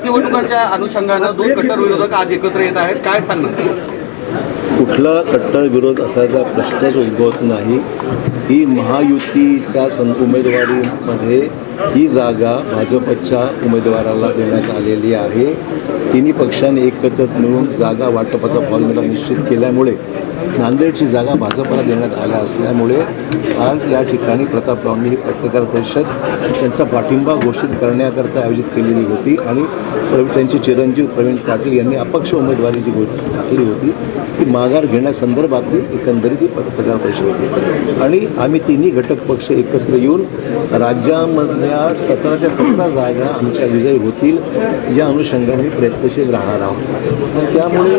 परिषद निवडणुकांच्या अनुषंगानं दोन कट्टर विरोधक आज एकत्र येत आहेत, काय सांगणार? कुठला कट्टर विरोध असायचा प्रश्नच उद्भवत नाही. ही महायुतीच्या उमेदवारीमध्ये ही जागा भाजपच्या उमेदवाराला देण्यात आलेली आहे. तिन्ही पक्षांनी एकत्र मिळून जागा वाटपाचा फॉर्म्युला निश्चित केल्यामुळे नांदेडची जागा भाजपला देण्यात आल्या असल्यामुळे आज या ठिकाणी प्रतापरावांनी ही पत्रकार परिषद त्यांचा पाठिंबा घोषित करण्याकरता आयोजित केलेली होती आणि त्यांचे चिरंजीव प्रवीण पाटील यांनी अपक्ष उमेदवारी जी टाकली होती ती माघार घेण्यासंदर्भातली एकंदरीत ही पत्रकार परिषद होती. आणि आम्ही तिन्ही घटक पक्ष एकत्र येऊन राज्यामधल्या 17च्या 17 जागा आमच्या विजयी होतील या अनुषंगाने प्रयत्नशील राहणार आहोत. आणि त्यामुळे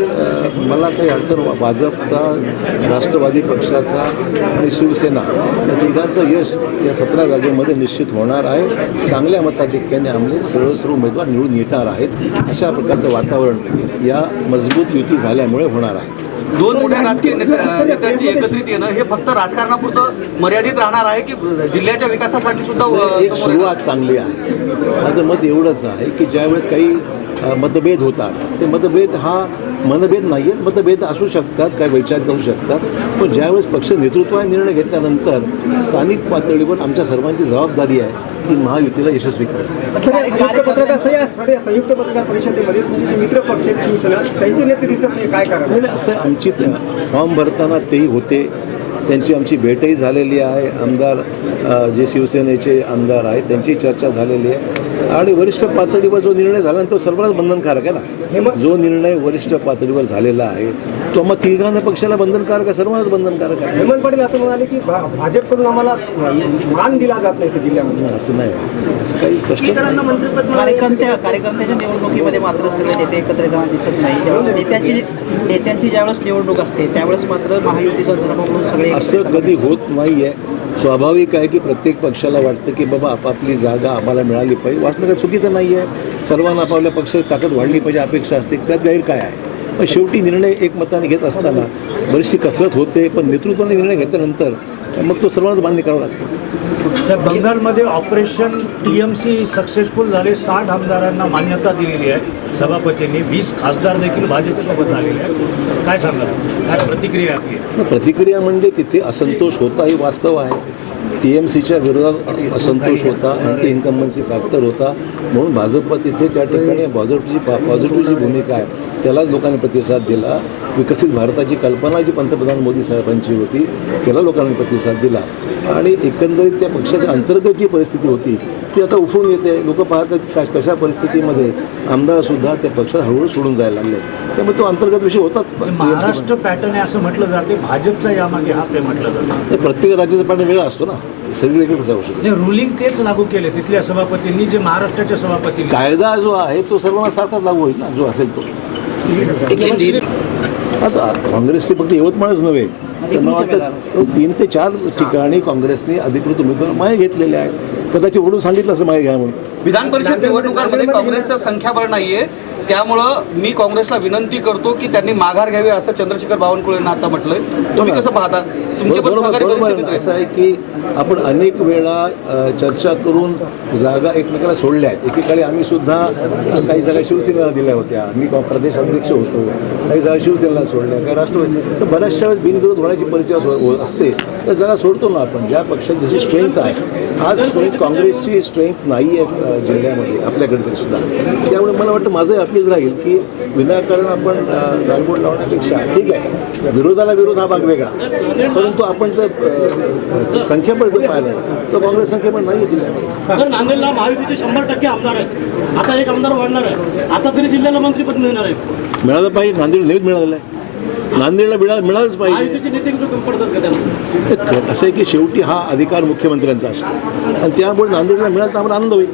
मला काही अडचण भाजपचा, राष्ट्रवादी पक्षाचा आणि शिवसेना या तिघांचं यश या 17 जागेमध्ये निश्चित होणार आहे. चांगल्या मताधिक्याने आमले सर्वस्व उमेदवार निवडून येणार आहेत. अशा प्रकारचं वातावरण या मजबूत युती झाल्यामुळे होणार आहे. दोन मोठ्या राजकीय नेत्यांची एकत्रित येणं हे फक्त राजकारणापुरतं मर्यादित राहणार आहे की जिल्ह्याच्या विकासासाठी सुद्धा एक सुरुवात चांगली आहे. माझं मत एवढंच आहे की ज्यावेळेस काही मतभेद होतात ते मतभेद हा मनभेद नाही आहेत, मतभेद असू शकतात, काही वैचारिक असू शकतात, पण ज्यावेळेस पक्ष नेतृत्वाने निर्णय घेतल्यानंतर स्थानिक पातळीवर आमच्या सर्वांची जबाबदारी आहे की महायुतीला यशस्वी करणं. संयुक्त पत्रकार परिषदेमध्ये मित्र पक्ष शिवसेना त्यांचे नेते दिसत नाही, काय कारण? असं आमची फॉर्म भरताना तेही होते, त्यांची आमची भेटही झालेली आहे. आमदार जे शिवसेनेचे आमदार आहेत त्यांची चर्चा झालेली आहे आणि वरिष्ठ पातळीवर जो निर्णय झाला तो सर्वांनाच बंधनकारक आहे ना. जो निर्णय वरिष्ठ पातळीवर झालेला आहे तो मग तिघांना पक्षाला बंधनकारक आहे, सर्वांनाच बंधनकारक आहे. हेमंत पाटील असं म्हणाले की भाजपकडून आम्हाला मान दिला जात नाही जिल्ह्यामध्ये. असं नाही, असं काही प्रश्न. कार्यकर्त्याच्या निवडणुकीमध्ये मात्र सगळे नेते एकत्र येताना दिसत नाही. ज्यावेळेस नेत्यांची ज्यावेळेस निवडणूक असते त्यावेळेस मात्र महायुतीचा धर्म म्हणून सगळे असं कधी होत नाही आहे. स्वाभाविक आहे की प्रत्येक पक्षाला वाटतं की बाबा आपापली जागा आम्हाला मिळाली पाहिजे. वाटणं काही चुकीचं नाही आहे. सर्वांना आपापल्या पक्षाची ताकद वाढली पाहिजे अपेक्षा असते, त्यात गैर काय आहे. पण शेवटी निर्णय एकमताने घेत असताना बरीचशी कसरत होते, पण नेतृत्वाने निर्णय घेतल्यानंतर मग तो सर्वांनाच मान्य करावा लागतो. तर बंगालमध्ये ऑपरेशन TMC सक्सेसफुल झाले. 60 आमदारांना मान्यता दिलेली आहे सभापतींनी. 20 खासदार देखील भाजपसोबत आलेले आहेत. काय सांगाल, काय प्रतिक्रिया आपली? प्रतिक्रिया म्हणजे तिथे असंतोष होता हे वास्तव आहे. TMCच्या विरोधात असंतोष होता, अँटी इन्कम्बन्सी फॅक्टर होता, म्हणून भाजप तिथे त्या ठिकाणी पॉझिटिव्ह जी भूमिका आहे त्यालाच लोकांनी प्रतिसाद दिला. विकसित भारताची कल्पना जी पंतप्रधान मोदी साहेबांची होती त्याला लोकांनी प्रतिसाद दिला आणि एकंदरीत त्या पक्षाच्या अंतर्गत जी परिस्थिती होती ती आता उफळून येते. लोक पाहतात कशा परिस्थितीमध्ये आमदारसुद्धा त्या पक्षात हळूहळू सोडून जायला लागले. त्यामुळे तो अंतर्गत विषय होताच. महाराष्ट्र पॅटर्न आहे असं म्हटलं जाते, भाजपचा यामागे हात आहे म्हटलं जातं. प्रत्येक राज्याचा पॅटर्न वेगळा असतो ना, सगळीकडे कसं होऊ शकतो. रुलिंग तेच लागू केले तिथल्या सभापतींनी जे महाराष्ट्राच्या सभापती. कायदा जो आहे तो सर्वांना सारखाच लागू होईल ना, जो असेल तो. आता काँग्रेसचे फक्त यवतमाळच नव्हे, मला वाटतं 3 ते 4 ठिकाणी काँग्रेसने अधिकृत उमेदवार मागे घेतलेले आहेत. कदाचित ओढून सांगितलं असं मागे घ्या म्हणून. विधान परिषद निवडणुकांमध्ये काँग्रेसचं संख्याबळ नाहीये, त्यामुळं मी काँग्रेसला विनंती करतो की त्यांनी माघार घ्यावी असं चंद्रशेखर बावनकुळेंना आता म्हटलंय. तुम्ही कसं पाहता? तुमचे पण सहकारी पक्षाचे मित्र असं आहे की आपण अनेक वेळा चर्चा करून जागा एकमेकाला सोडल्या आहेत. एकेकाळी आम्ही सुद्धा काही जागा शिवसेनेला दिल्या होत्या. मी प्रदेश अध्यक्ष होतो, काही जागा शिवसेनेला सोडल्या, काही राष्ट्रवादी. तर बऱ्याचशा वेळेस बिनविरोध होण्याची परिस्थिती असते तर जागा सोडतो ना आपण. ज्या पक्षाची जशी स्ट्रेंथ आहे, आज स्ट्रेंथ काँग्रेसची स्ट्रेंथ नाही आहे जिल्ह्यामध्ये आपल्याकडे तरी सुद्धा. त्यामुळे मला वाटतं माझं अपील राहील की विनाकारण आपण गालबोट लावण्यापेक्षा ठीक आहे, विरोधाला विरोध हा भाग वेगळा, परंतु आपण जर संख्याबळ जर पाहिलं तर काँग्रेस संख्याबळ नाही आहे जिल्ह्यामध्ये. नांदेडला महायुतीचे 100% आमदार आहेत. आता एक आमदार वाढणार आहे. आता तरी जिल्ह्याला मंत्रीपद मिळणार आहे. मिळालं पाहिजे. नांदेड नेहमीच मिळालेलं आहे. नांदेडला मिळालंच पाहिजे. असं आहे की शेवटी हा अधिकार मुख्यमंत्र्यांचा असतो आणि त्यामुळे नांदेडला मिळाला तर आम्हाला आनंद होईल.